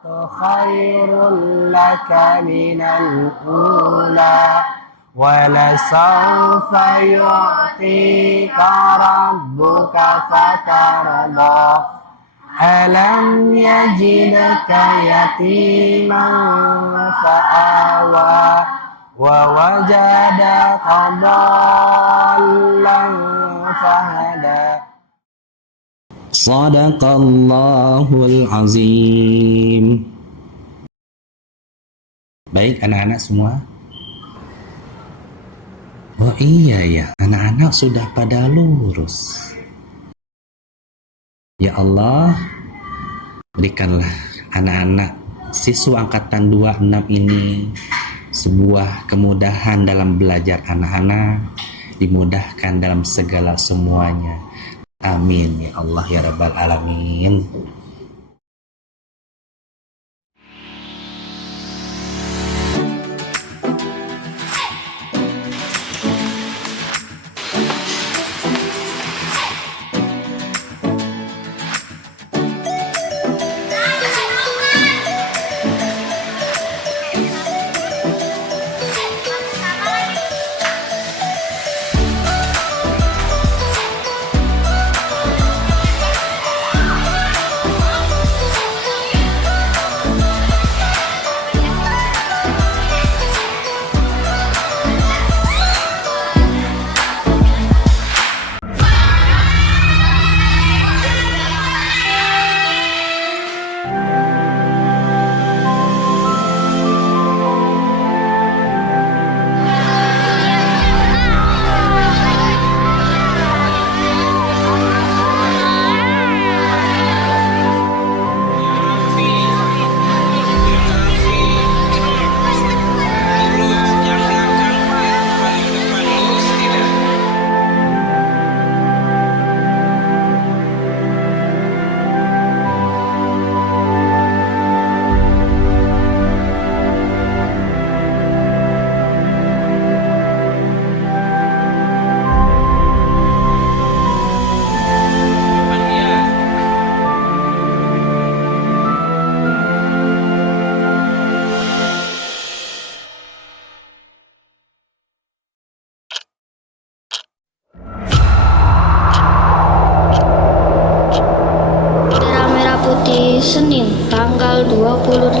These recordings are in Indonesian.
خير لك من الأولى ولسوف يعطيك ربك فترضى ألم يجدك يتيما فآوى ووجدك ضالا فهدى. Sadaqallahul azim. Baik anak-anak semua. Oh iya ya, anak-anak sudah pada lurus. Ya Allah, berikanlah anak-anak siswa angkatan 26 ini sebuah kemudahan dalam belajar anak-anak, dimudahkan dalam segala semuanya. Amin ya Allah ya Rabbal Alamin. Senin tanggal 28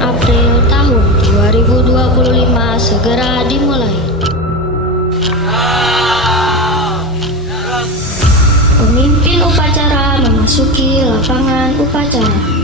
April tahun 2025 segera dimulai. Pemimpin upacara memasuki lapangan upacara.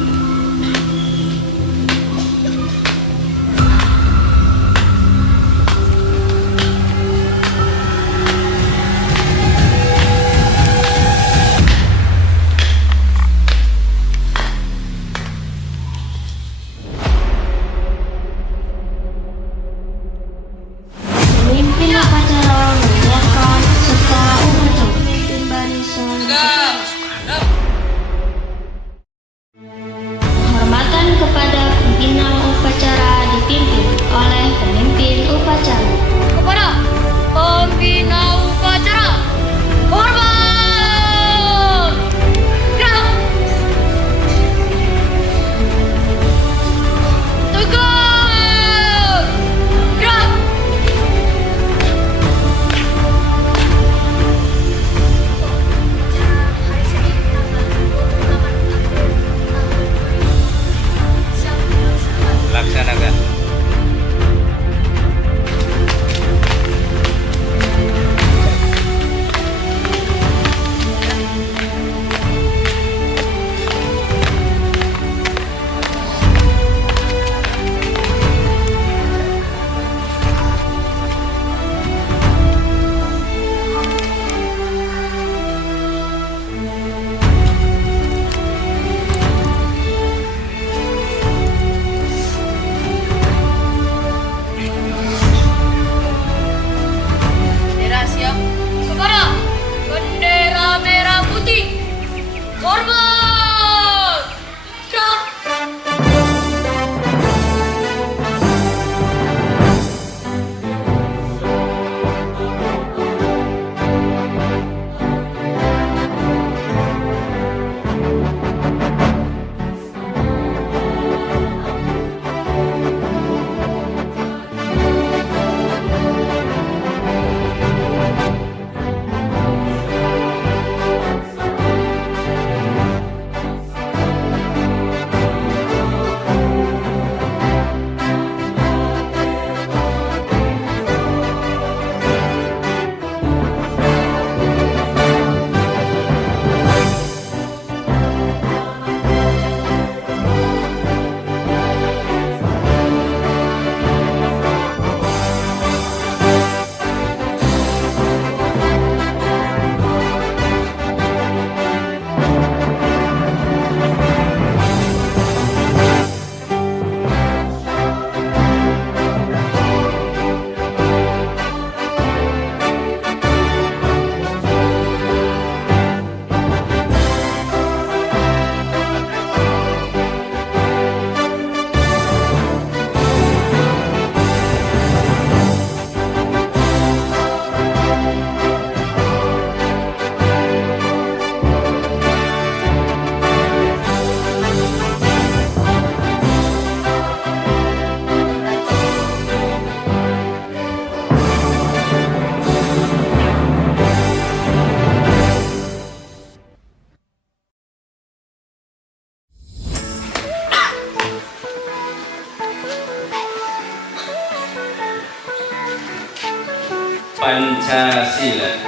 Pancasila.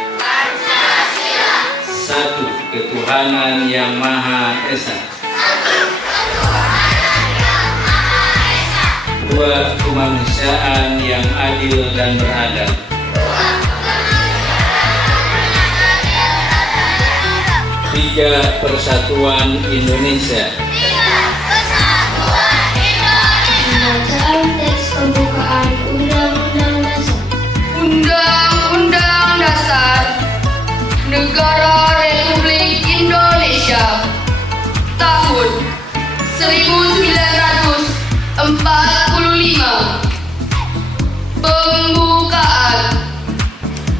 Satu, ketuhanan yang Maha Esa. Dua, kemanusiaan yang adil dan beradab. Tiga, persatuan Indonesia. Pembacaan teks pembukaan Undang-Undang Dasar. Undang-Undang Dasar Negara Republik Indonesia tahun 1945. Pembukaan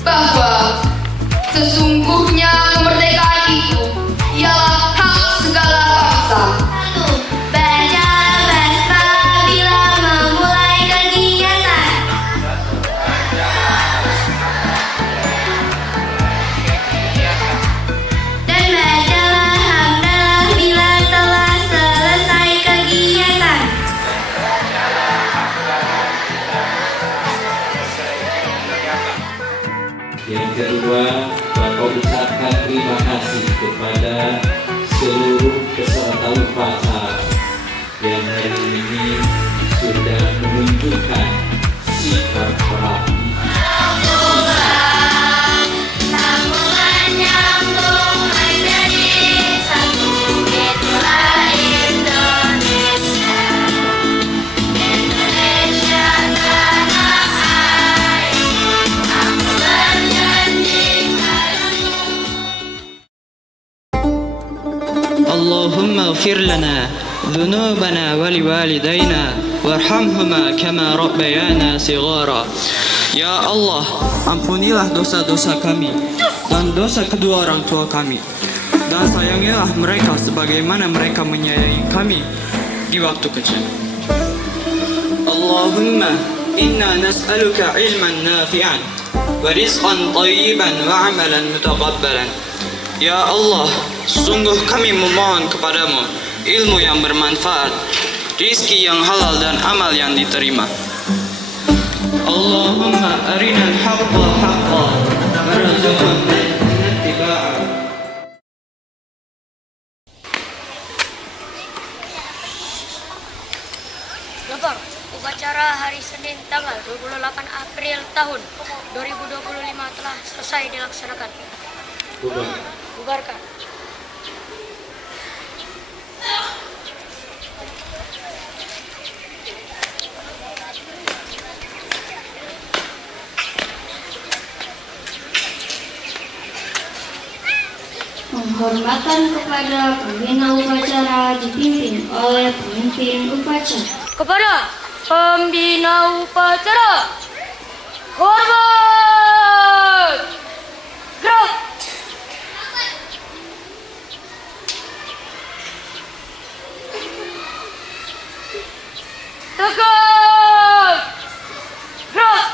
bahwa sesungguhnya kemerdekaan itu ialah hak segala bangsa. Baca basmalah bila memulai kegiatan. Dan bacalah hamdalah bila telah selesai kegiatan. Yang kedua, Bapak ucapkan terima kasih kepada seluruh peserta upacara yang hari ini sudah menunjukkan sikap rapi. اللهم اغفر لنا ذنوبنا ولوالدينا وارحمهما كما ربيانا صغارا. Ya Allah, ampunilah dosa-dosa kami dan dosa kedua orang tua kami, dan sayangilah mereka sebagaimana mereka menyayangi kami di waktu kecil. Allahumma inna nas'aluka ilman nafi'an wa rizqan tayyiban wa amalan mutaqabbalan. Ya Allah, sungguh kami memohon kepadamu ilmu yang bermanfaat, rizki yang halal dan amal yang diterima. Allahumma arina al-haqqa haqqa warzuqna ittiba'ah. Lapor, upacara hari Senin tanggal 28 April tahun 2025 telah selesai dilaksanakan. Bubarkan. Penghormatan kepada pembina upacara dipimpin oleh pemimpin upacara. Kepada pembina upacara, hormat! Gerak! Tegak! Gerak!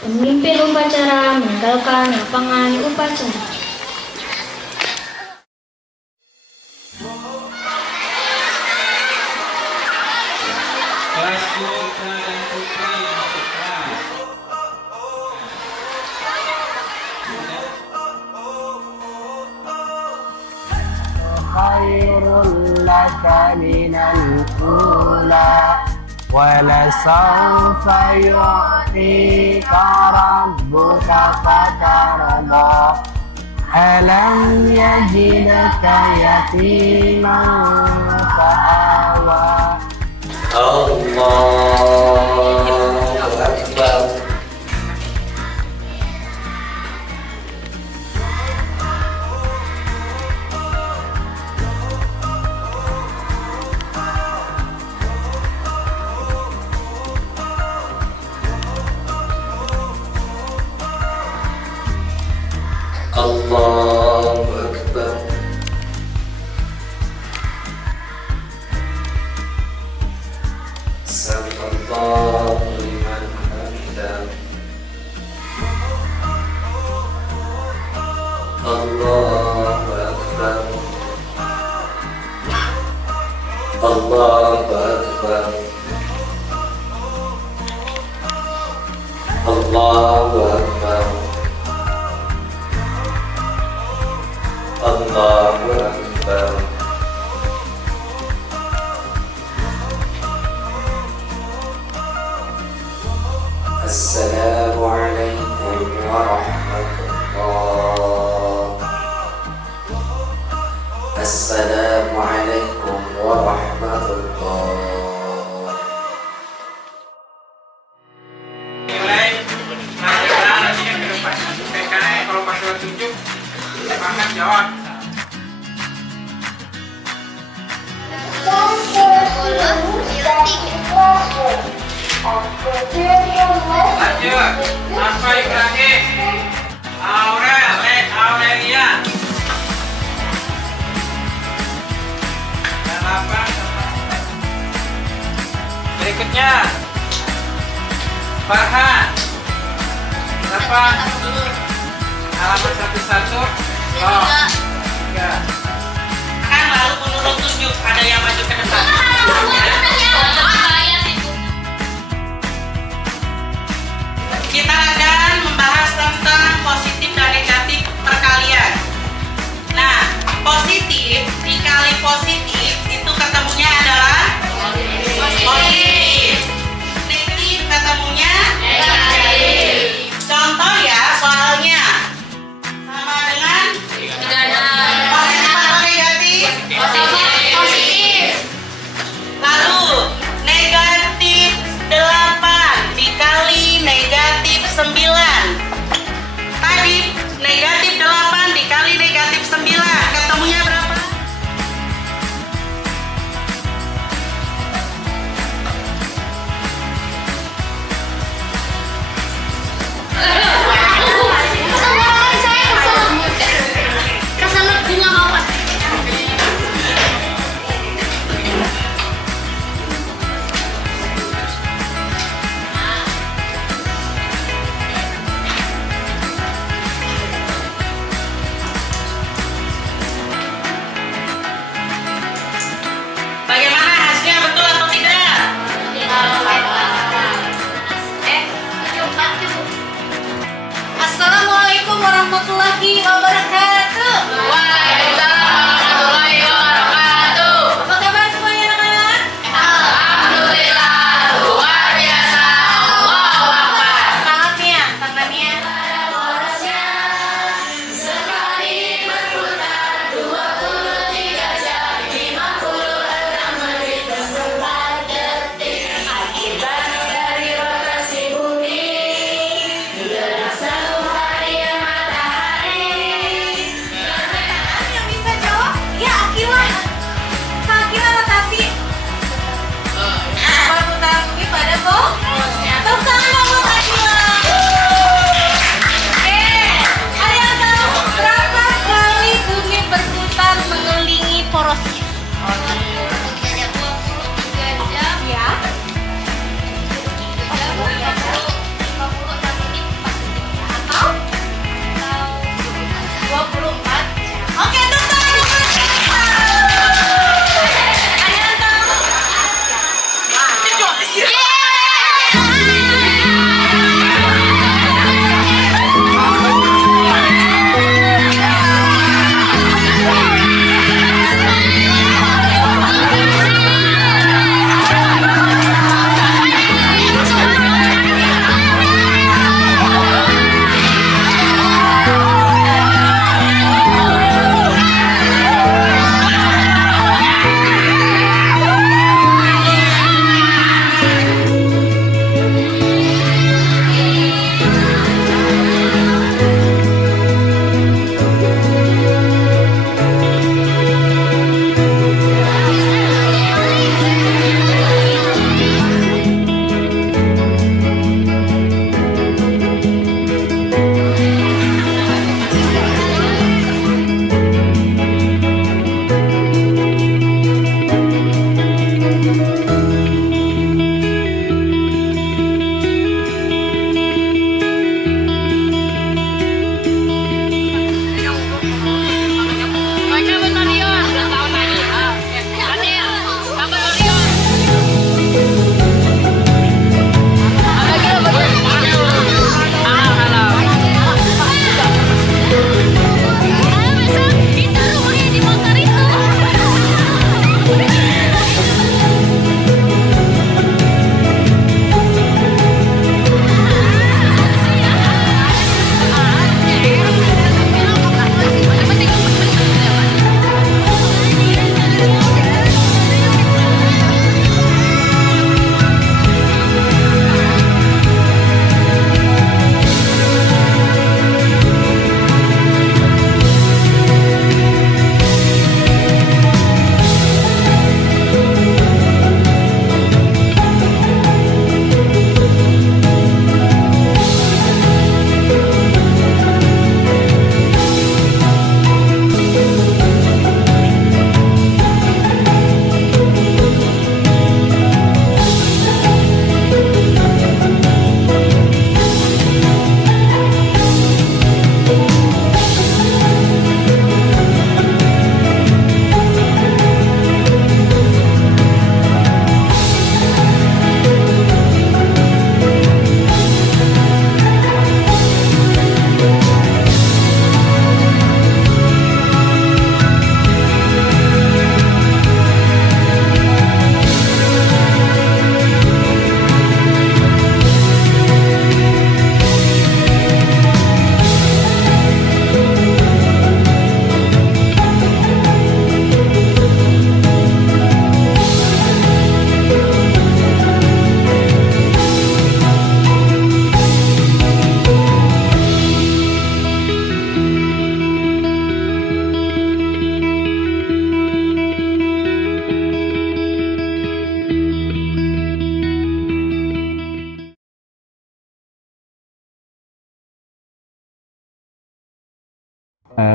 Pemimpin upacara meninggalkan lapangan upacara. Kelas putra dan putri masuk kelas. خير لك من الأولى ولسوف يعطيك ربك فترضى ألم يجدك يتيما فآوى الله أكبر. الله أكبر. سمع الله لمن حمده. الله أكبر. الله أكبر. الله Allahu Akbar. Allahu Akbar. Assalamualaikum warahmatullah. Assalamualaikum warahmatullah. Kalau paslon 7 semangat jawab. Lanjut. Apa Ibrahim? Aurelia. Dan apa? Berikutnya Farhan. Berapa? Halaman 11. Oh. 3. Kan lalu menurut tunjuk ada yang maju ke depan. Kita akan membahas tentang positif dan negatif perkalian. Nah, positif dikali positif itu ketemunya adalah positif. Negatif ketemunya negatif. Contoh ya soalnya. Sama dengan positif atau negatif? Positif. Lalu negatif 8 dikali negatif 9.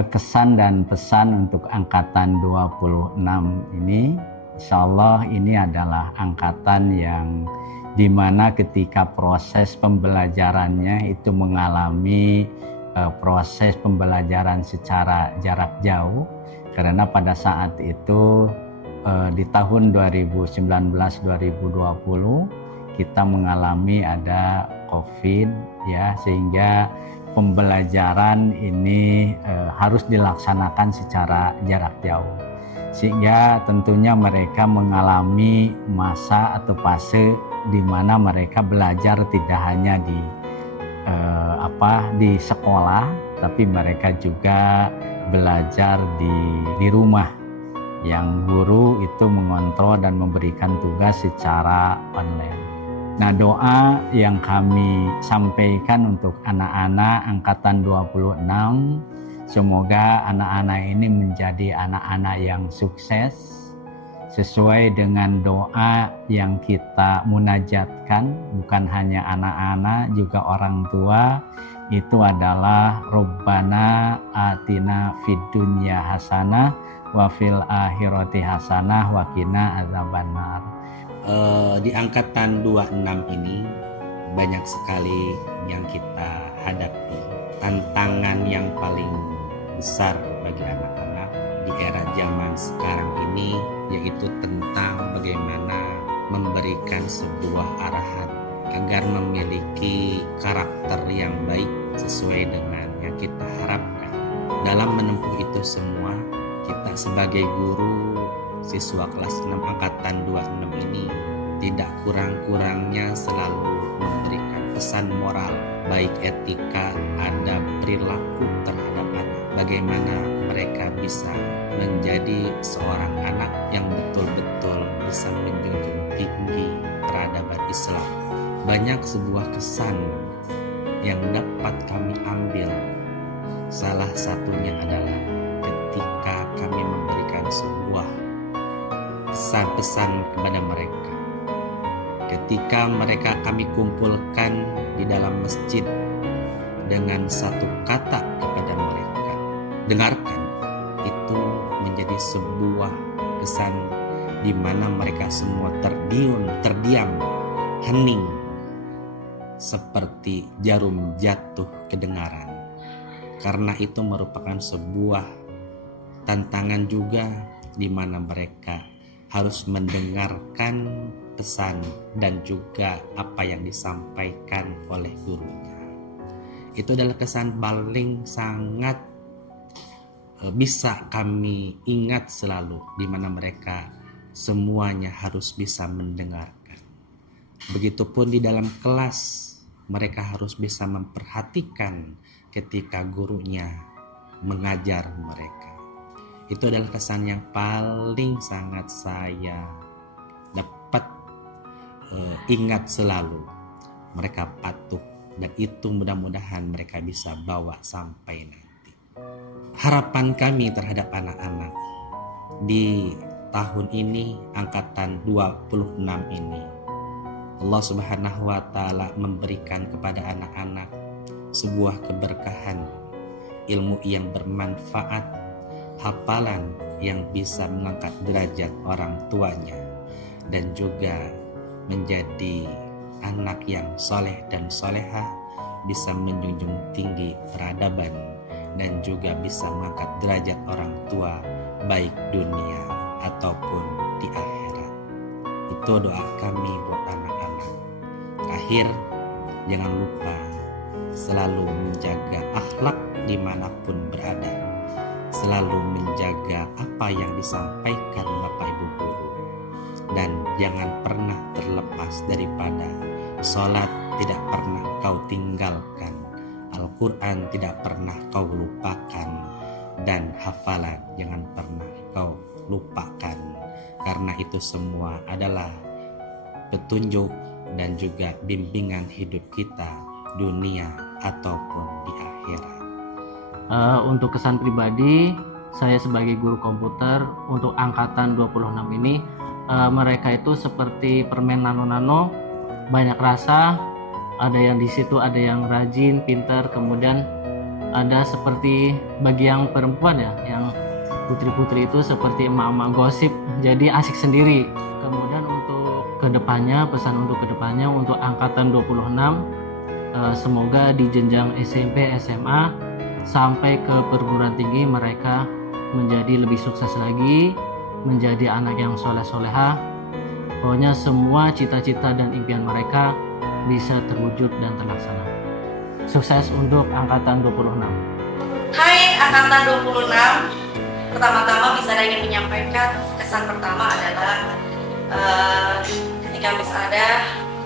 kesan dan pesan untuk angkatan 26 ini, insya Allah ini adalah angkatan yang dimana ketika proses pembelajarannya itu mengalami proses pembelajaran secara jarak jauh, karena pada saat itu di tahun 2019-2020 kita mengalami ada COVID ya, sehingga pembelajaran ini harus dilaksanakan secara jarak jauh, sehingga tentunya mereka mengalami masa atau fase di mana mereka belajar tidak hanya di sekolah, tapi mereka juga belajar di rumah, yang guru itu mengontrol dan memberikan tugas secara online. Nah, doa yang kami sampaikan untuk anak-anak angkatan 26, semoga anak-anak ini menjadi anak-anak yang sukses sesuai dengan doa yang kita munajatkan, bukan hanya anak-anak, juga orang tua. Itu adalah Rabbana atina fid dunya hasanah wa fil akhirati hasanah wa qina adzabannar. Di angkatan 26 ini banyak sekali yang kita hadapi. Tantangan yang paling besar bagi anak-anak di era zaman sekarang ini yaitu tentang bagaimana memberikan sebuah arahan agar memiliki karakter yang baik sesuai dengan yang kita harapkan. Dalam menempuh itu semua, kita sebagai guru siswa kelas 6 angkatan 26 ini tidak kurang-kurangnya selalu memberikan pesan moral, baik etika, adab, perilaku terhadap anak. Bagaimana mereka bisa menjadi seorang anak yang betul-betul bisa menjunjung tinggi peradaban Islam. Banyak sebuah kesan yang dapat kami ambil. Salah satunya adalah ketika kami memberikan sebuah pesan-pesan kepada mereka. Ketika mereka kami kumpulkan di dalam masjid dengan satu kata kepada mereka, dengarkan, itu menjadi sebuah kesan di mana mereka semua terdiam, hening, seperti jarum jatuh kedengaran. Karena itu merupakan sebuah tantangan juga di mana mereka harus mendengarkan pesan dan juga apa yang disampaikan oleh gurunya. Itu adalah kesan paling sangat bisa kami ingat selalu, di mana mereka semuanya harus bisa mendengarkan. Begitupun di dalam kelas, mereka harus bisa memperhatikan ketika gurunya mengajar mereka. Itu adalah kesan yang paling sangat saya dapat ingat selalu. Mereka patuh, dan itu mudah-mudahan mereka bisa bawa sampai nanti. Harapan kami terhadap anak-anak di tahun ini, angkatan 26 ini, Allah Subhanahu wa Ta'ala memberikan kepada anak-anak sebuah keberkahan, ilmu yang bermanfaat, hafalan yang bisa mengangkat derajat orang tuanya, dan juga menjadi anak yang soleh dan solehah, bisa menjunjung tinggi peradaban, dan juga bisa mengangkat derajat orang tua baik dunia ataupun di akhirat. Itu doa kami buat anak-anak. Terakhir, jangan lupa selalu menjaga akhlak dimanapun berada, selalu menjaga apa yang disampaikan Bapak Ibu Guru, dan jangan pernah terlepas daripada sholat tidak pernah kau tinggalkan, Al-Quran tidak pernah kau lupakan, dan hafalan jangan pernah kau lupakan, karena itu semua adalah petunjuk dan juga bimbingan hidup kita dunia ataupun di akhirat. Untuk kesan pribadi, saya sebagai guru komputer untuk angkatan 26 ini, mereka itu seperti permen nano-nano, banyak rasa, ada yang di situ ada yang rajin, pintar, kemudian ada seperti bagi yang perempuan ya, yang putri-putri itu seperti emak-emak gosip, jadi asik sendiri. Kemudian untuk kedepannya, pesan untuk kedepannya untuk angkatan 26, semoga di jenjang SMP, SMA sampai ke perguruan tinggi mereka menjadi lebih sukses lagi, menjadi anak yang soleh-solehah. Pokoknya semua cita-cita dan impian mereka bisa terwujud dan terlaksana. Sukses untuk angkatan 26. Hai angkatan 26. Pertama-tama Miss Ada ingin menyampaikan kesan pertama adalah ketika Miss Ada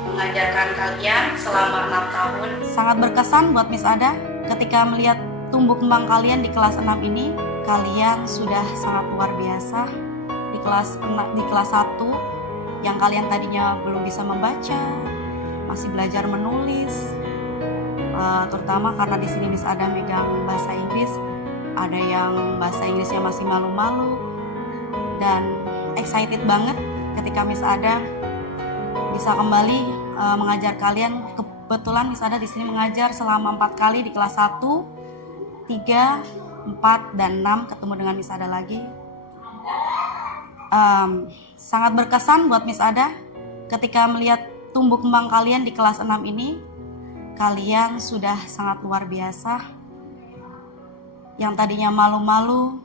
mengajarkan kalian selama 6 tahun. Sangat berkesan buat Miss Ada ketika melihat tumbuh kembang kalian di kelas 6 ini. Kalian sudah sangat luar biasa di kelas 1 yang kalian tadinya belum bisa membaca, masih belajar menulis. Terutama karena di sini Miss Ada megang bahasa Inggris, ada yang bahasa Inggrisnya masih malu-malu, dan excited banget ketika Miss Ada bisa kembali mengajar kalian. Kebetulan Miss Ada di sini mengajar selama 4 kali di kelas 1, 3, 4, dan 6 ketemu dengan Miss Ada lagi. Sangat berkesan buat Miss Ada ketika melihat tumbuh kembang kalian di kelas 6 ini. Kalian sudah sangat luar biasa. Yang tadinya malu-malu,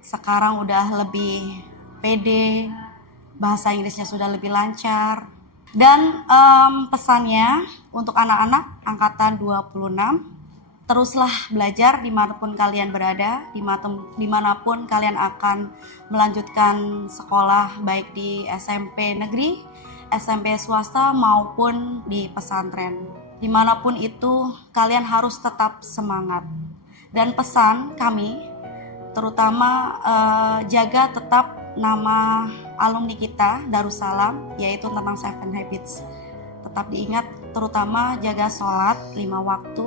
sekarang udah lebih pede, bahasa Inggrisnya sudah lebih lancar. Dan pesannya untuk anak-anak angkatan 26, teruslah belajar dimanapun kalian berada, dimanapun kalian akan melanjutkan sekolah, baik di SMP negeri, SMP swasta, maupun di pesantren. Dimanapun itu, kalian harus tetap semangat. Dan pesan kami, terutama jaga tetap nama alumni kita Darussalam, yaitu tentang 7 Habits. Tetap diingat, terutama jaga sholat 5 waktu,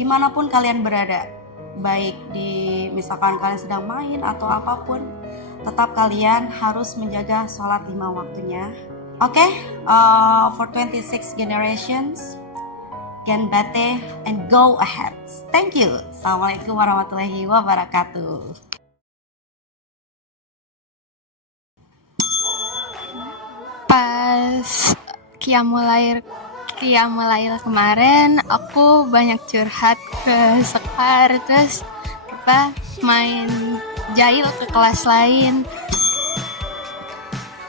dimanapun kalian berada. Baik di misalkan kalian sedang main atau apapun, tetap kalian harus menjaga sholat 5 waktunya. Oke, for 26 generations, Gen Bate and go ahead. Thank you. Assalamualaikum warahmatullahi wabarakatuh. Pas Qiyamul Lail kemarin, aku banyak curhat ke Sekar, terus main jahil ke kelas lain.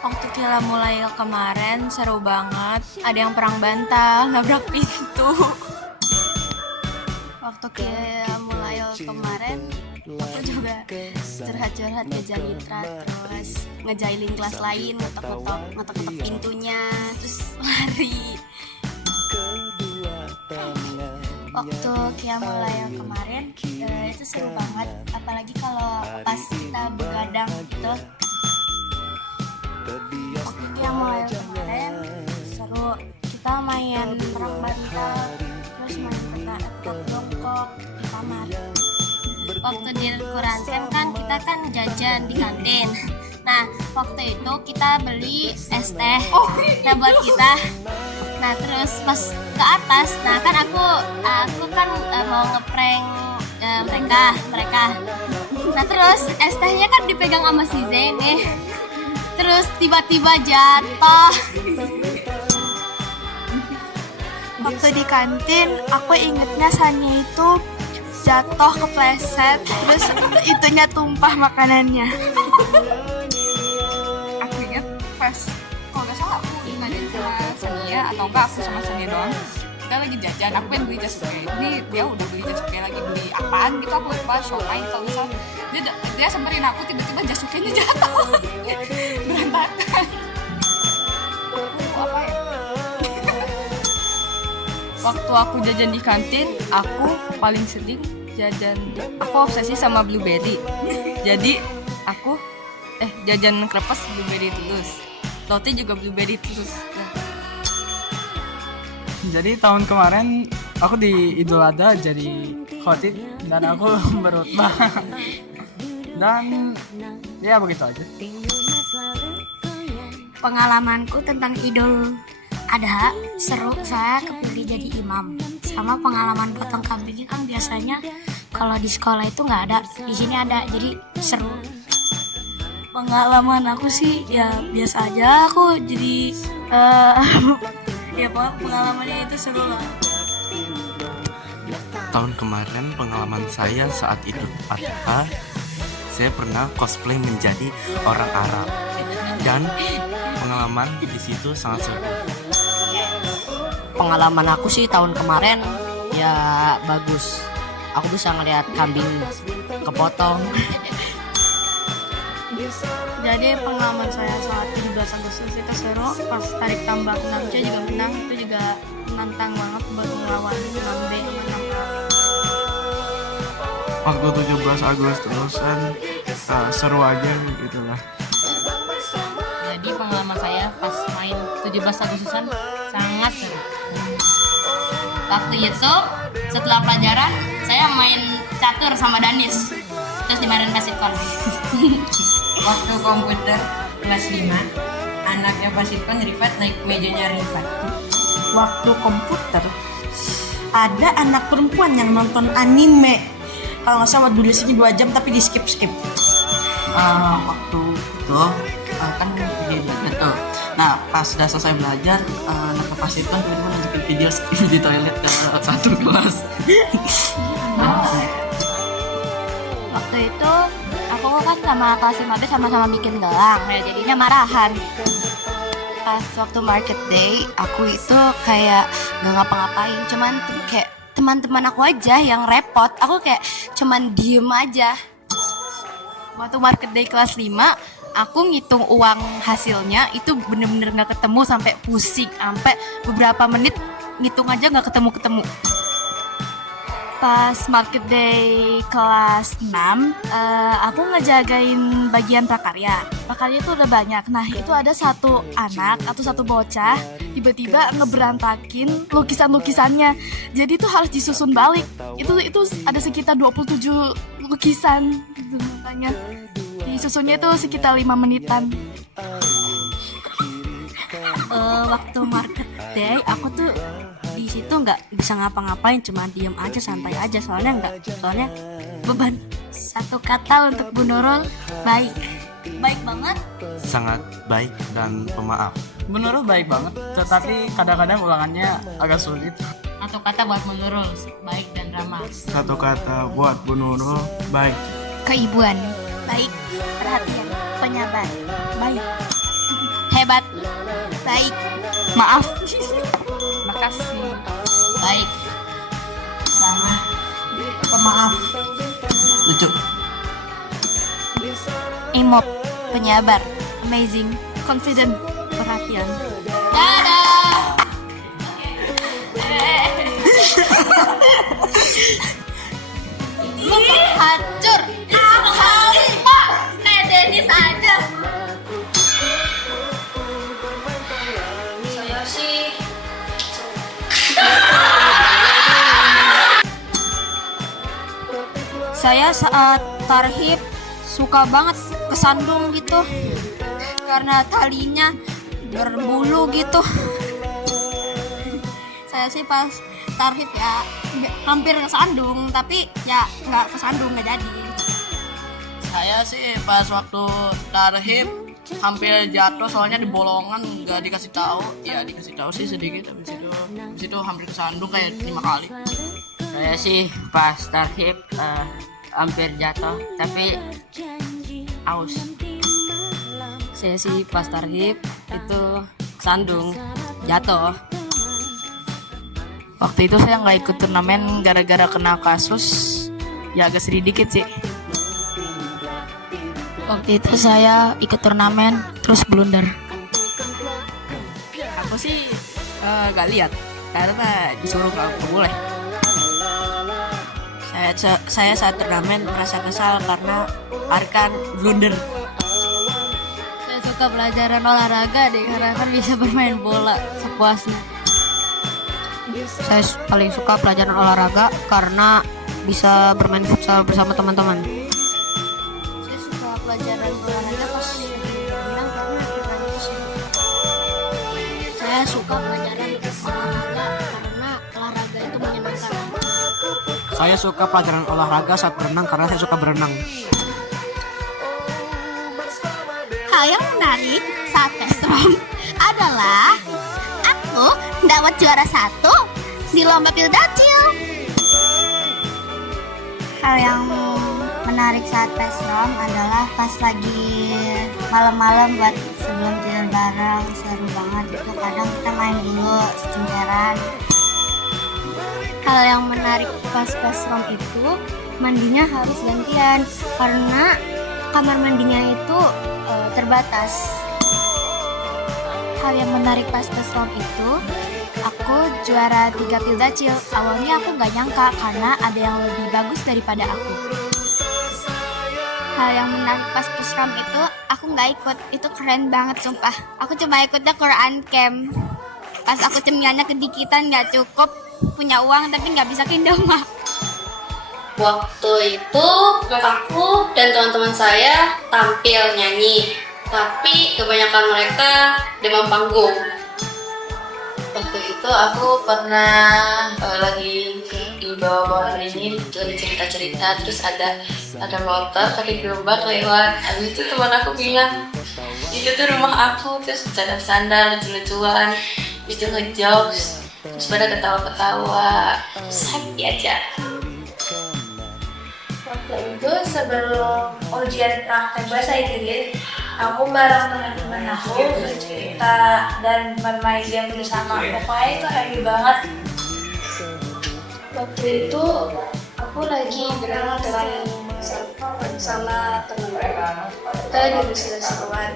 Waktu Qiyamul Lail kemarin seru banget, ada yang perang bantal, nabrak pintu. Waktu Qiyamul Lail kemarin, aku juga curhat-curhat ke Jalitra, terus ngejailin kelas lain, ngetok-ngetok pintunya, terus lari. Waktu Qiyamul Lail kemarin, itu seru banget, apalagi kalau pas kita begadang gitu. Waktu Qiyamul Lail kemarin seru, kita main perang bantal, terus main petak jongkok di kamar. Waktu di Quran Sem kan kita kan jajan di kantin. Nah waktu itu kita beli es teh, nah buat kita. Nah terus pas ke atas, nah kan aku kan mau ngeprank mereka. Nah terus es tehnya kan dipegang sama si Zain nih. Terus tiba-tiba jatuh. Waktu di kantin, aku ingetnya Sania itu jatuh kepleset, terus itunya tumpah makanannya. Aku inget pas, kalau nggak salah aku ingatin sama Sania, atau enggak aku sama Sania doang. Kita lagi jajan, aku yang beli Jasuke. Ini dia udah beli Jasuke, lagi beli apaan gitu, aku lupa, Shomai kalau nggak salah. Dia samperin aku, tiba-tiba Jasukenya jatuh. Berantakan. Apa ya? Waktu aku jajan di kantin, aku paling sering aku obsesi sama blueberry. Jadi aku jajan krepes blueberry terus, roti juga blueberry terus. Jadi tahun kemarin aku di Idul Adha jadi khotib dan aku berkhutbah. Dan ya begitu aja. Pengalamanku tentang Idul Adha seru, saya kepilih jadi imam. Sama pengalaman potong kambingnya kan biasanya kalau di sekolah itu nggak ada, di sini ada, jadi seru. Pengalaman aku sih ya biasa aja, aku jadi ya pengalamannya itu seru lah. Tahun kemarin pengalaman saya saat Idul Adha, saya pernah cosplay menjadi orang Arab dan pengalaman di situ sangat seru. Pengalaman aku sih tahun kemarin ya bagus. Aku bisa ngeliat kambing kepotong. Jadi pengalaman saya saat 17 Agustus itu seru, pas tarik tambang 6C juga menang, itu juga menantang banget buat melawan 6B sama 6A. Waktu 17 Agustusan seru aja gitu lah. Jadi pengalaman saya pas main 17 Agustusan sangat seru. Waktu itu setelah pelajaran saya main catur sama Danis, terus dimarahin Pasitkon. Waktu komputer kelas 5, anaknya Pasitkon Rifat naik mejanya Rifat. Waktu komputer ada anak perempuan yang nonton anime. Kalau nggak salah durasinya 2 jam tapi di skip. Waktu itu kan begini betul. Nah pas udah selesai belajar, anak Pasitkon tiba-tiba nunjukin video di toilet ke satu kelas. Waktu itu aku kan sama kelas 5B sama-sama bikin gelang, ya jadinya marahan. Pas waktu market day, aku itu kayak gak ngapa-ngapain, cuman kayak teman-teman aku aja yang repot, aku kayak cuman diem aja. Waktu market day kelas 5, aku ngitung uang hasilnya itu bener-bener gak ketemu sampai pusing, sampai beberapa menit ngitung aja gak ketemu-ketemu. Pas market day kelas 6, aku ngejagain bagian prakarya. Prakarya itu udah banyak. Nah, itu ada satu anak atau satu bocah tiba-tiba ngeberantakin lukisan-lukisannya. Jadi itu harus disusun balik. Itu ada sekitar 27 lukisan gitu makanya. Disusunnya itu sekitar 5 menitan. Waktu market day aku tuh di situ nggak bisa ngapa-ngapain, cuma diem aja, santai aja, soalnya beban. Satu kata untuk Bu Nurul, baik banget. Sangat baik dan pemaaf. Bu Nurul baik banget, tetapi kadang-kadang ulangannya agak sulit. Satu kata buat Bu Nurul, baik dan ramah. Satu kata buat Bu Nurul, baik. Keibuan, baik. Perhatian, penyabar, baik. Hebat, baik. Maaf. Makasih, baik. Ramah, pemaaf, Lucu. Imop, penyabar, amazing, confident, perhatian. Dadah. Lu hancur. Pak, kayak Dennis aja. Saya sih Saya saat tarhib suka banget kesandung gitu karena talinya berbulu gitu. Saya sih pas tarhib ya hampir kesandung, tapi ya nggak kesandung, nggak jadi. Saya sih pas waktu tarhib hampir jatuh soalnya di bolongan, nggak dikasih tahu. Ya dikasih tahu sih sedikit, habis itu hampir kesandung kayak 5 kali. Saya sih pas tarhib hampir jatuh tapi aus. Saya sih pas tarhib itu kesandung, jatuh. Waktu itu saya nggak ikut turnamen gara-gara kena kasus, ya agak sedih dikit sih. Waktu itu saya ikut turnamen terus blunder. Aku sih nggak lihat karena disuruh nggak boleh. Saya saat turnamen merasa kesal karena Arkan blunder. Saya suka pelajaran olahraga deh, karena kan bisa bermain bola sepuasnya. Saya paling suka pelajaran olahraga karena bisa bermain futsal bersama teman-teman. Saya suka pelajaran olahraga pas berenang karena berenang itu seru. Saya suka pelajaran olahraga karena olahraga itu menyenangkan. Saya suka pelajaran olahraga saat berenang karena saya suka berenang. Hal yang menarik saat tes rom adalah aku dapat juara 1 di lomba Pildacil. Hal yang menarik saat tes rom adalah pas lagi malam-malam buat sebelum tidur bareng, seru banget itu. Kadang kita main dulu sejenteran. Hal yang menarik pas tes rom itu mandinya harus gantian karena kamar mandinya itu terbatas. Hal yang menarik pas tes rom itu aku juara 3 Pildacil. Awalnya aku gak nyangka karena ada yang lebih bagus daripada aku. Hal yang menarik pas pusram itu aku nggak ikut, itu keren banget sumpah. Aku cuma ikutnya Quran Camp. Pas aku cemilannya kedikitan, nggak cukup, punya uang tapi nggak bisa ke Indomaret. Waktu itu aku dan teman-teman saya tampil nyanyi, tapi kebanyakan mereka demam panggung. Waktu itu aku pernah lagi di bawah ini lagi cerita-cerita, terus ada motor kaki gerobak lewat. Habis itu teman aku bilang itu tuh rumah aku, terus sandal-sandal lucu-lucuan, terus itu ngejokes, terus pada ketawa-ketawa, happy aja. Waktu itu sebelum ujian praktek bahasa Inggris, aku bareng teman-teman aku bercerita dan bermain game bersama. Pokoknya itu happy banget. Waktu itu aku lagi berenang sama teman mereka. Kita juga seru-seruan.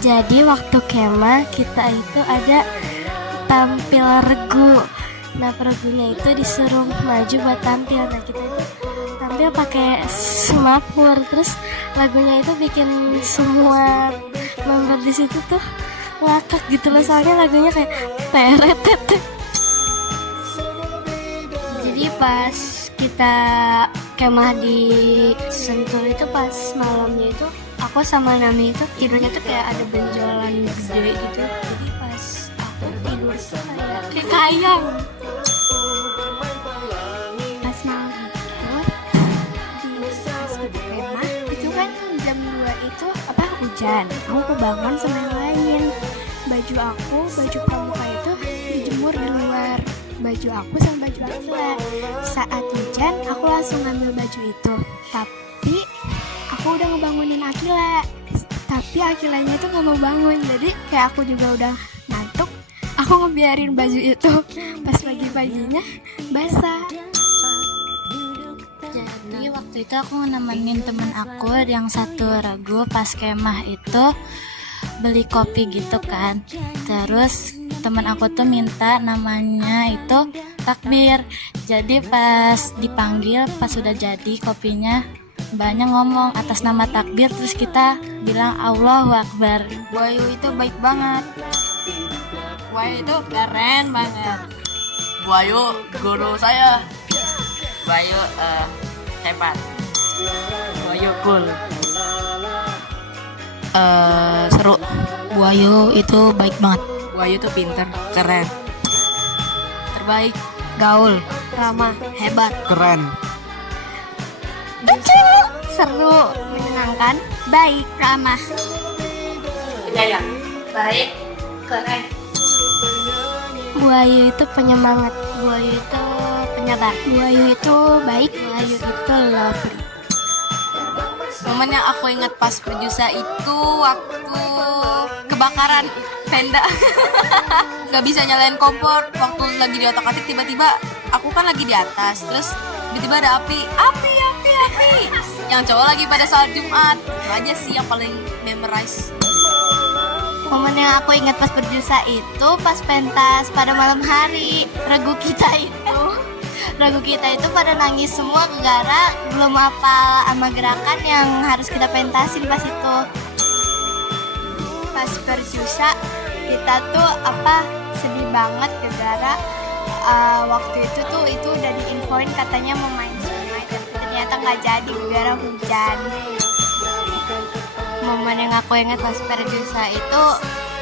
Jadi waktu kemah kita itu ada tampil regu. Nah peregunya itu disuruh maju buat tampil. Nah kita itu tampil pakai semapur. Terus lagunya itu bikin semua member di situ tuh ngakak gitu loh. Soalnya lagunya kayak teret. Jadi pas kita kemah di Sentul itu pas malamnya itu aku sama Nami itu tidurnya tuh kayak ada benjolan gede gitu. Jadi pas aku tidur tuh kayak kayang. Pas malam itu di kemah itu kan jam 2 itu hujan. Aku bangun sama yang lain. Baju pramuka itu dijemur di luar. Baju aku sama baju Akila. Saat hujan aku langsung ngambil baju itu. Tapi aku udah ngebangunin Akila. Tapi Akilanya itu gak mau bangun. Jadi kayak aku juga udah ngantuk, aku ngebiarin baju itu. Pas pagi-paginya basah. Jadi waktu itu aku nemenin temen aku yang satu ragu pas kemah itu beli kopi gitu kan. Terus temen aku tuh minta namanya itu takbir. Jadi pas dipanggil, pas sudah jadi kopinya, banyak ngomong atas nama takbir. Terus kita bilang Allahu Akbar. Buayu itu baik banget. Buayu itu keren banget. Buayu guru saya. Buayu hebat. Buayu cool. Seru. Buayu itu baik banget. Buayu itu pinter, keren, Terbaik. Gaul. Ramah. Hebat. keren. Lucu. Seru. Menyenangkan. Baik. Ramah. Penyayang. Baik. Keren. Buayu itu penyemangat. Buayu itu penyabar. Buayu itu baik. Buayu itu lovely. Momen yang aku ingat pas berjusa itu waktu kebakaran tenda. Gak bisa nyalain kompor. Waktu lagi di otak-atik tiba-tiba aku kan lagi di atas. Terus tiba-tiba ada api. Yang cowok lagi pada salat Jumat. Itu aja sih yang paling memorize. Momen yang aku ingat pas berjusa itu pas pentas pada malam hari. Regu kita itu pada nangis semua gara belum hafal sama gerakan yang harus kita pentasin pas itu. Pas berjusa kita tuh sedih banget gara waktu itu udah diinfoin katanya mau main sungai, tapi ternyata nggak jadi gara hujan. Momen yang aku ingat pas berjusa itu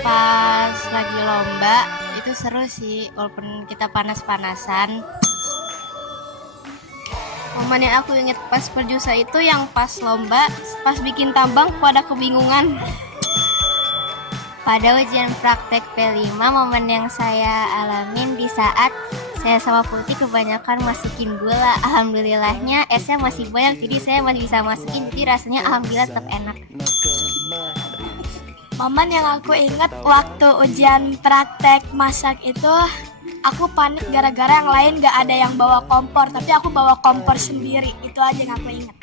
pas lagi lomba, itu seru sih walaupun kita panas-panasan. Momen yang aku ingat pas perjusa itu yang pas lomba, pas bikin tambang pada kebingungan. Pada ujian praktek P5, momen yang saya alamin di saat saya sama Putih kebanyakan masukin gula. Alhamdulillahnya esnya masih banyak, jadi saya masih bisa masukin, jadi rasanya alhamdulillah tetap enak. Momen yang aku ingat waktu ujian praktek masak itu, aku panik gara-gara yang lain gak ada yang bawa kompor, tapi aku bawa kompor sendiri. Itu aja yang aku ingat.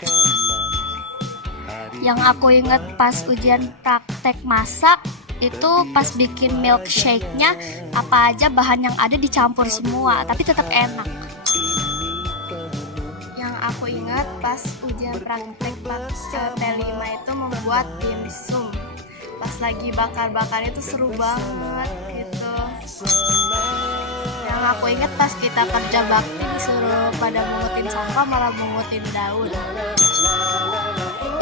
Yang aku ingat pas ujian praktek masak itu pas bikin milkshake-nya, apa aja bahan yang ada dicampur semua, tapi tetap enak. Yang aku ingat pas ujian praktek T5 itu membuat dimsum. Pas lagi bakar-bakar itu seru banget gitu. Yang aku ingat pas kita kerja bakti disuruh pada mengutin sampah malah mengutin daun.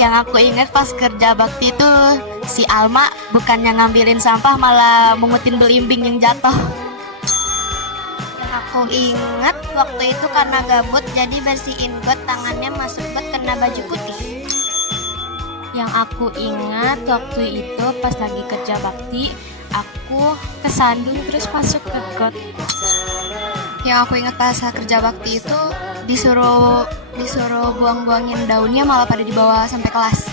Yang aku ingat pas kerja bakti itu si Alma bukannya ngambilin sampah malah mengutin belimbing yang jatuh. Yang aku ingat waktu itu karena gabut jadi bersihin got, tangannya masuk got kena baju putih. Yang aku ingat waktu itu pas lagi kerja bakti aku kesandung terus masuk ke got. Yang aku ingat pas kerja bakti itu disuruh buang-buangin daunnya malah pada dibawa sampai kelas.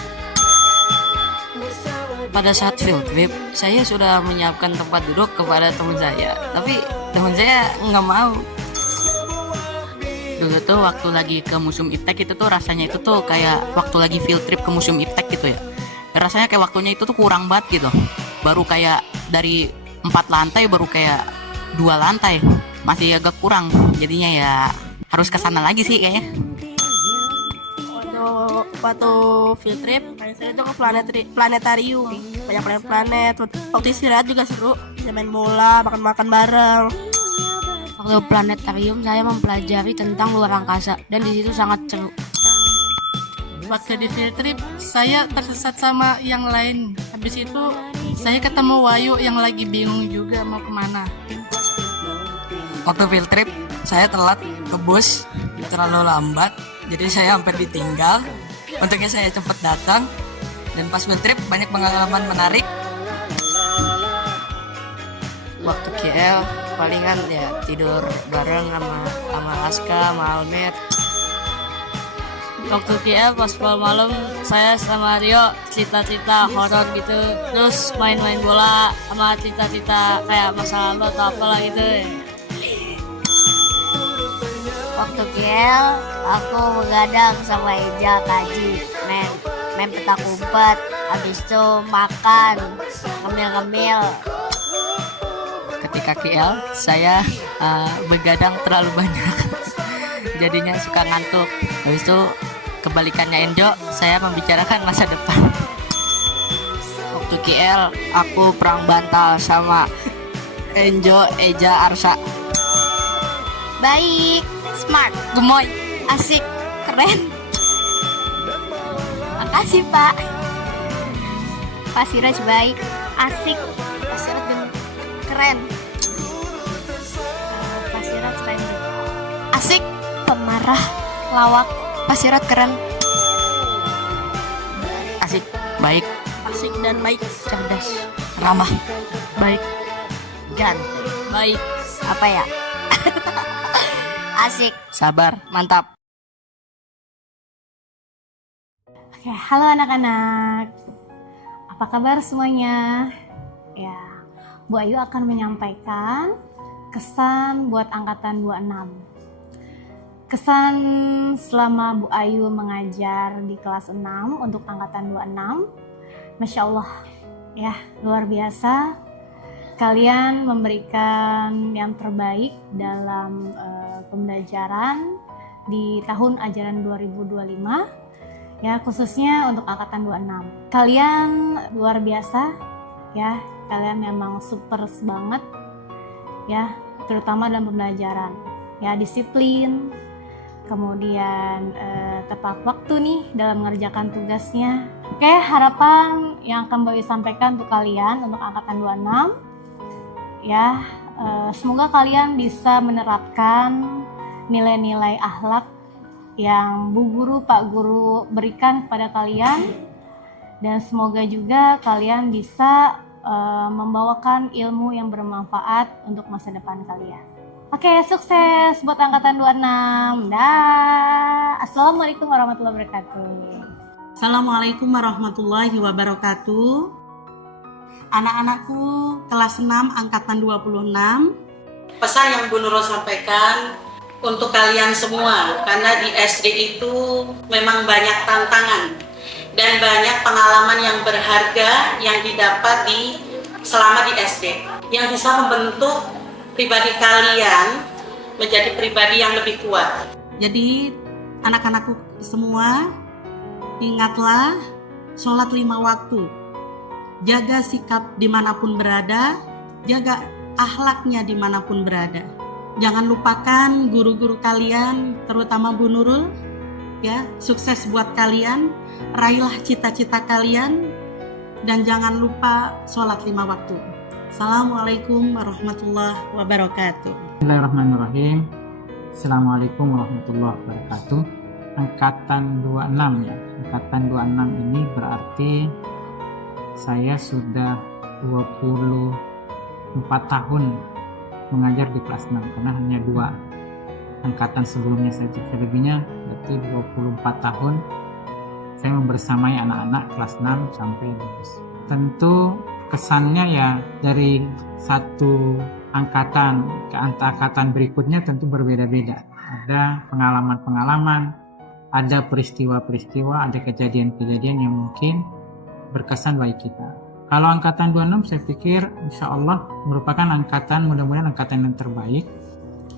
Pada saat field trip, saya sudah menyiapkan tempat duduk kepada teman saya, tapi teman saya nggak mau. Dulu tuh waktu lagi ke Museum Iptek itu tuh rasanya itu tuh kayak waktu lagi field trip ke Museum Iptek gitu ya. Rasanya kayak waktunya itu tuh kurang banget gitu. Baru kayak dari 4 lantai baru kayak 2 lantai. Masih agak kurang. Jadinya ya harus kesana lagi sih kayaknya. Waktu field trip, saya itu ke planetarium, banyak planet-planet. Waktu istirahat juga seru, bisa main bola, makan-makan bareng. Waktu planetarium saya mempelajari tentang luar angkasa dan di situ sangat seru. Waktu di field trip, saya tersesat sama yang lain. Habis itu saya ketemu Wayu yang lagi bingung juga mau kemana. Waktu field trip, saya telat ke bus, terlalu lambat, jadi saya hampir ditinggal. Untungnya saya cepat datang, dan pas field trip banyak pengalaman menarik. Waktu KL palingan ya tidur bareng sama Aska, sama Almer. Waktu KL pas malam saya sama Rio cerita-cerita horor gitu, terus main-main bola sama cerita-cerita kayak masa lalu atau apalah gitu. Waktu KL aku begadang sama Eja Kaji, main petak umpet, habis itu makan, ngemil-ngemil. Ketika KL saya begadang terlalu banyak jadinya suka ngantuk. Habis itu kebalikannya Enjo, saya membicarakan masa depan. Waktu KL aku perang bantal sama Enjo, Eja, Arsa. Baik, smart, gemoy, asik, keren. Makasih Pak. Pak Siraj baik, asik, Pak Siraj keren. Pak Siraj keren, asik, pemarah, lawak. Pak Siraj keren, asik, baik, Asik dan baik, cerdas, ramah, baik, ganteng, baik, apa ya? Asik, sabar, mantap. Oke, halo anak-anak. Apa kabar semuanya? Ya, Bu Ayu akan menyampaikan kesan buat angkatan 26. Kesan selama Bu Ayu mengajar di kelas 6 untuk angkatan 26. Masya Allah, ya luar biasa. Kalian memberikan yang terbaik dalam pembelajaran di tahun ajaran 2025, ya khususnya untuk angkatan 26. Kalian luar biasa, ya kalian memang super banget, ya terutama dalam pembelajaran, ya disiplin, kemudian tepat waktu nih dalam mengerjakan tugasnya. Oke, harapan yang akan Mbak Wi sampaikan untuk kalian untuk angkatan 26. Ya, semoga kalian bisa menerapkan nilai-nilai akhlak yang Bu Guru, Pak Guru berikan kepada kalian, dan semoga juga kalian bisa membawakan ilmu yang bermanfaat untuk masa depan kalian. Oke, sukses buat angkatan 26. Dah. Assalamualaikum warahmatullahi wabarakatuh. Assalamualaikum warahmatullahi wabarakatuh. Anak-anakku kelas 6 angkatan 26. Pesan yang Bu Nurul sampaikan untuk kalian semua, karena di SD itu memang banyak tantangan dan banyak pengalaman yang berharga yang didapat selama di SD yang bisa membentuk pribadi kalian menjadi pribadi yang lebih kuat. Jadi anak-anakku semua, ingatlah sholat 5 waktu, jaga sikap dimanapun berada, jaga akhlaknya dimanapun berada. Jangan lupakan guru-guru kalian, terutama Bu Nurul, ya, sukses buat kalian, raihlah cita-cita kalian, dan jangan lupa sholat 5 waktu. Assalamualaikum warahmatullahi wabarakatuh. Bismillahirrahmanirrahim. Assalamualaikum warahmatullahi wabarakatuh. Angkatan 26 ya. Angkatan 26 ini berarti saya sudah 24 tahun mengajar di kelas 6 karena hanya 2 angkatan sebelumnya saja. Selebihnya berarti 24 tahun saya membersamai anak-anak kelas 6 sampai lulus. Tentu kesannya ya dari satu angkatan ke angkatan berikutnya tentu berbeda-beda. Ada pengalaman-pengalaman, ada peristiwa-peristiwa, ada kejadian-kejadian yang mungkin berkesan bagi kita. Kalau angkatan 26 saya pikir insya Allah merupakan angkatan, mudah-mudahan angkatan yang terbaik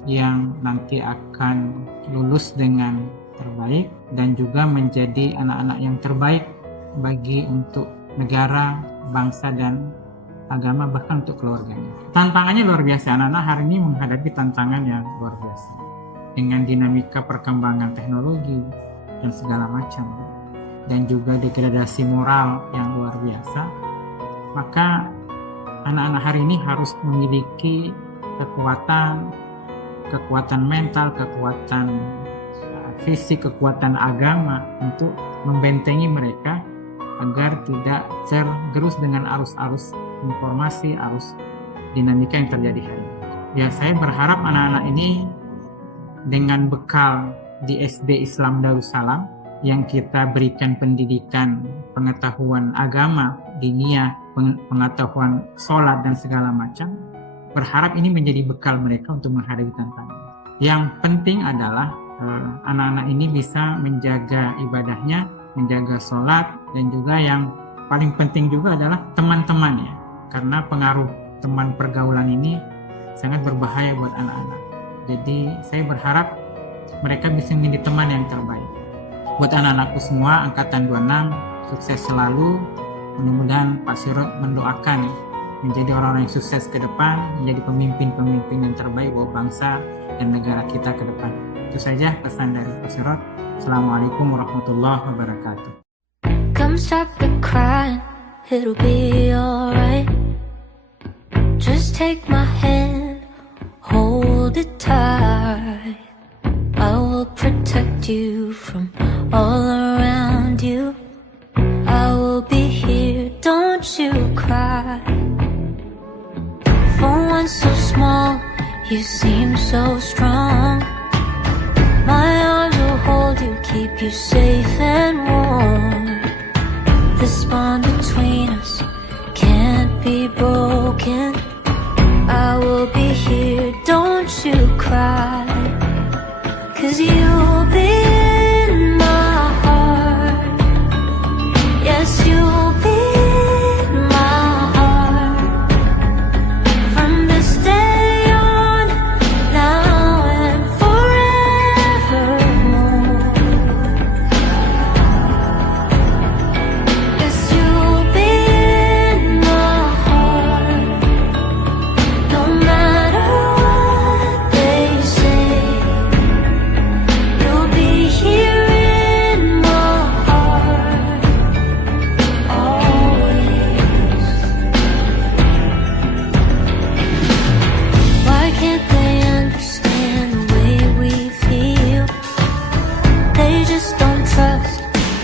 yang nanti akan lulus dengan terbaik dan juga menjadi anak-anak yang terbaik bagi untuk negara, bangsa dan agama, bahkan untuk keluarganya. Tantangannya luar biasa. Anak-anak hari ini menghadapi tantangan yang luar biasa dengan dinamika perkembangan teknologi dan segala macam, dan juga degradasi moral yang luar biasa. Maka anak-anak hari ini harus memiliki kekuatan mental, kekuatan fisik, kekuatan agama untuk membentengi mereka agar tidak tergerus dengan arus-arus informasi, arus dinamika yang terjadi hari ini. Ya, saya berharap anak-anak ini dengan bekal di SD Islam Darussalam yang kita berikan pendidikan, pengetahuan agama, diniyah, pengetahuan sholat dan segala macam, berharap ini menjadi bekal mereka untuk menghadapi tantangan. Yang penting adalah anak-anak ini bisa menjaga ibadahnya, menjaga sholat, dan juga yang paling penting juga adalah teman-temannya, karena pengaruh teman pergaulan ini sangat berbahaya buat anak-anak. Jadi saya berharap mereka bisa menjadi teman yang terbaik. Buat anak-anakku semua angkatan 26, sukses selalu. Mudah-mudahan Pak Sirot mendoakan menjadi orang-orang yang sukses ke depan, menjadi pemimpin-pemimpin yang terbaik buat bangsa dan negara kita ke depan. Itu saja pesan dari Pak Sirot. Assalamualaikum warahmatullahi wabarakatuh. Come stop the crying, it'll be alright. Just take my hand, hold it tight. I will protect you from all around you. I will be here, don't you cry. For one so small, you seem so strong. My arms will hold you, keep you safe and warm. This bond between us can't be broken. I will be here, don't you cry. 'Cause you'll be in my heart. Yes, you'll be in my heart. From this day on, now and forevermore. Yes, you'll be in my heart. No matter what they say, you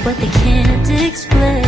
what they can't explain.